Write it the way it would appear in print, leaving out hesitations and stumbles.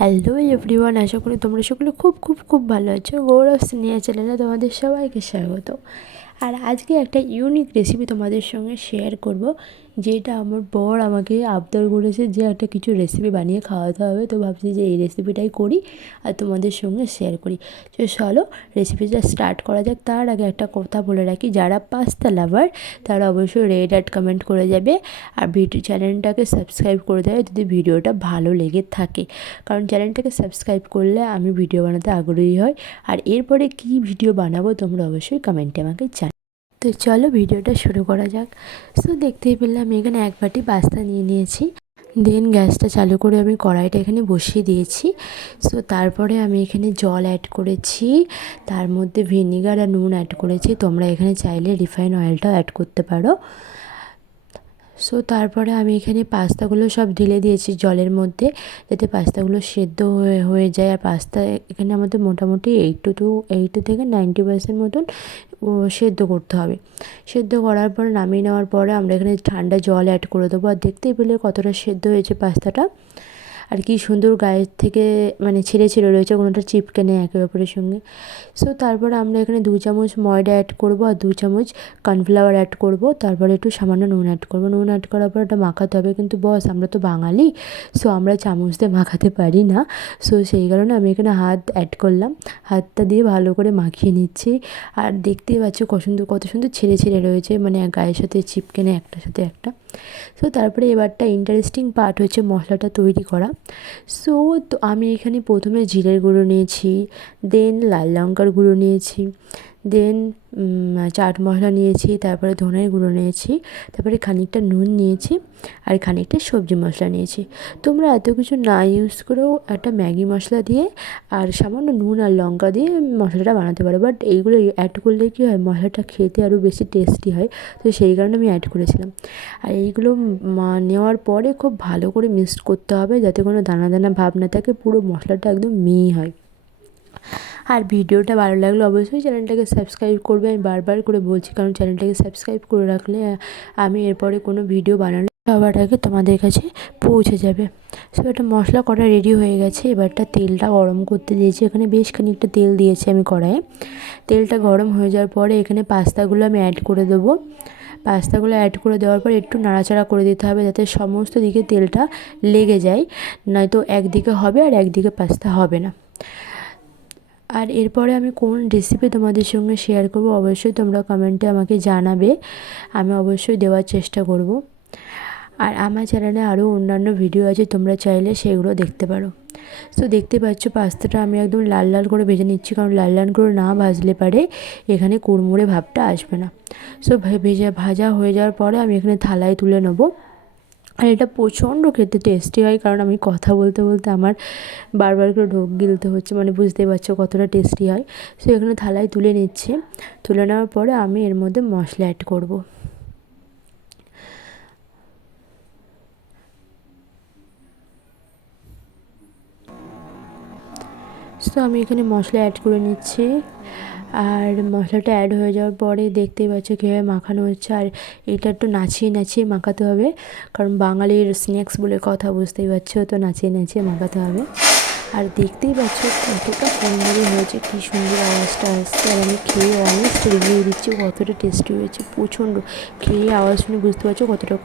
Hello everyone, আশা করি তোমরা সকলে খুব খুব খুব ভালো আছো। গৌরব সিনিয়া চ্যানেলে তোমাদের সবাইকে স্বাগত। আর আজকে একটা ইউনিক রেসিপি তোমাদের সঙ্গে শেয়ার করব, যেটা আমার বর আমাকে আবদার করেছে যে একটা কিছু রেসিপি বানিয়ে খাওয়াতে হবে। তো ভাবছি যে এই রেসিপিটাই করি আর তোমাদের সঙ্গে শেয়ার করি। তো চলো রেসিপিটা স্টার্ট করা যাক। তার আগে একটা কথা বলে রাখি, যারা পাস্তা লাভার তারা অবশ্যই রেড অ্যাড কমেন্ট করে যাবে আর চ্যানেলটাকে সাবস্ক্রাইব করে দেবে যদি ভিডিওটা ভালো লেগে থাকে, কারণ চ্যানেলটাকে সাবস্ক্রাইব করলে আমি ভিডিও বানাতে আগ্রহী হই। আর এরপরে কী ভিডিও বানাবো তোমরা অবশ্যই কমেন্টে আমাকে জানাও। তো চলো ভিডিওটা শুরু করা যাক। সো দেখতেই পেলাম আমি এখানে এক বাটি পাস্তা নিয়ে নিয়েছি। দেন গ্যাসটা চালু করে আমি কড়াইটা এখানে বসিয়ে দিয়েছি। সো তারপরে আমি এখানে জল অ্যাড করেছি, তার মধ্যে ভিনিগার আর নুন অ্যাড করেছি। তোমরা এখানে চাইলে রিফাইন অয়েলটাও অ্যাড করতে পারো। সো তারপরে আমি এখানে পাস্তাগুলো সব ঢেলে দিয়েছি জলের মধ্যে, যাতে পাস্তাগুলো সেদ্ধ হয়ে যায়। আর পাস্তা এখানে আমাদের মোটামুটি 80 থেকে 90% মতন সেদ্ধ করতে হবে। সেদ্ধ করার পরে নামিয়ে নেওয়ার পরে আমরা এখানে ঠান্ডা জল অ্যাড করে দেবো। আর দেখতেই পেলে কতটা সেদ্ধ হয়েছে পাস্তাটা, আর কি সুন্দর গায়ের থেকে মানে ছেড়ে ছেড়ে রয়েছে, কোনোটা চিপকে নেই একে অপরের সঙ্গে। সো তারপরে আমরা এখানে 2 চামচ ময়দা অ্যাড করব আর 2 চামচ কর্নফ্লাওয়ার অ্যাড করব। তারপরে একটু সামান্য নুন অ্যাড করব। নুন অ্যাড করার পর এটা মাখাতে হবে, কিন্তু বস আমরা তো বাঙালি, সো আমরা চামচ দিয়ে মাখাতে পারি না। সো সেই কারণে আমি এখানে হাত অ্যাড করলাম, হাতটা দিয়ে ভালো করে মাখিয়ে নিচ্ছি। আর দেখতেই পাচ্ছ কত সুন্দর ছেড়ে ছেড়ে রয়েছে, মানে গায়ের সাথে চিপকে নেই একটার সাথে একটা। সো তারপরে এবারটা ইন্টারেস্টিং পার্ট হচ্ছে মশলাটা তৈরি করা। সো তো আমি এখানে প্রথমে জিরের গুঁড়ো নিয়েছি, দেন লাল লঙ্কার গুঁড়ো নিয়েছি, দেন চাট মশলা নিয়েছি, তারপরে ধনের গুঁড়ো নিয়েছি, তারপরে খানিকটা নুন নিয়েছি আর খানিকটা সবজি মশলা নিয়েছি। তোমরা এত কিছু না ইউজ করেও একটা ম্যাগি মশলা দিয়ে আর সামান্য নুন আর লঙ্কা দিয়ে মশলাটা বানাতে পারো, বাট এইগুলো অ্যাড করলে কী হয়, মশলাটা খেতে আরও বেশি টেস্টি হয়। তো সেই কারণে আমি অ্যাড করেছিলাম। আর এইগুলো নেওয়ার পরে খুব ভালো করে মিক্সড করতে হবে, যাতে কোনো দানা দানা ভাব না থাকে, পুরো মশলাটা একদম মিহি হয়। আর ভিডিওটা ভালো লাগলে অবশ্যই চ্যানেলটাকে সাবস্ক্রাইব করবে। আমি বারবার করে বলছি, কারণ চ্যানেলটাকে সাবস্ক্রাইব করে রাখলে আমি এরপরে কোনো ভিডিও বানালে সবার আগে তোমাদের কাছে পৌঁছে যাবে। সো একটা মশলা করা রেডি হয়ে গেছে। এবারটা তেলটা গরম করতে দিয়েছি, এখানে বেশ খানিকটা তেল দিয়েছি আমি কড়াইয়ে। তেলটা গরম হয়ে যাওয়ার পরে এখানে পাস্তাগুলো আমি অ্যাড করে দেবো। পাস্তাগুলো অ্যাড করে দেওয়ার পর একটু নাড়াচাড়া করে দিতে হবে, যাতে সমস্ত দিকে তেলটা লেগে যায়, নয়তো একদিকে হবে আর একদিকে পাস্তা হবে না। আর এরপরে আমি কোন রেসিপি তোমাদের সঙ্গে শেয়ার করব অবশ্যই তোমরা কমেন্টে আমাকে জানাবে, আমি অবশ্যই দেওয়ার চেষ্টা করব। আর আমার চ্যানেলে আরও অন্যান্য ভিডিও আছে, তোমরা চাইলে সেগুলো দেখতে পারো। সো দেখতে পাচ্ছ পাস্তাটা আমি একদম লাল লাল করে ভেজে নিচ্ছি, কারণ লাল লাল করে না ভাজলে পারে এখানে কুড়মুড়ে ভাবটা আসবে না। সো ভাজা হয়ে যাওয়ার পরে আমি এখানে থালায় তুলে নেবো। আর এটা প্রচণ্ড খেতে টেস্টি হয়, কারণ আমি কথা বলতে বলতে আমার বারবার করে ঢোক গিলতে হচ্ছে, মানে বুঝতেই পারছো কতটা টেস্টি হয়। সো এখানে থালায় তুলে নিচ্ছে। তুলে নেওয়ার পরে আমি এর মধ্যে মশলা অ্যাড করব। সো আমি এখানে মশলা অ্যাড করে নিচ্ছি। আর মশলাটা অ্যাড হয়ে যাওয়ার পরে দেখতেই পাচ্ছ কীভাবে মাখানো হচ্ছে। আর এটা একটু নাচিয়ে নাচিয়ে মাখাতে হবে, কারণ বাঙালির স্ন্যাক্স বলে কথা, বুঝতেই পারছো, তো নাচিয়ে নাচিয়ে মাখাতে হবে। আর দেখতেই পাচ্ছ কতটা সুন্দরই হয়েছে, কী সুন্দর আওয়াজটা আসছে। আর আমি খেয়ে অনেক রিভিউ দিচ্ছি কতটা টেস্টি হয়েছে, প্রচণ্ড। খেয়ে আওয়াজ শুনে বুঝতে পারছো কতটা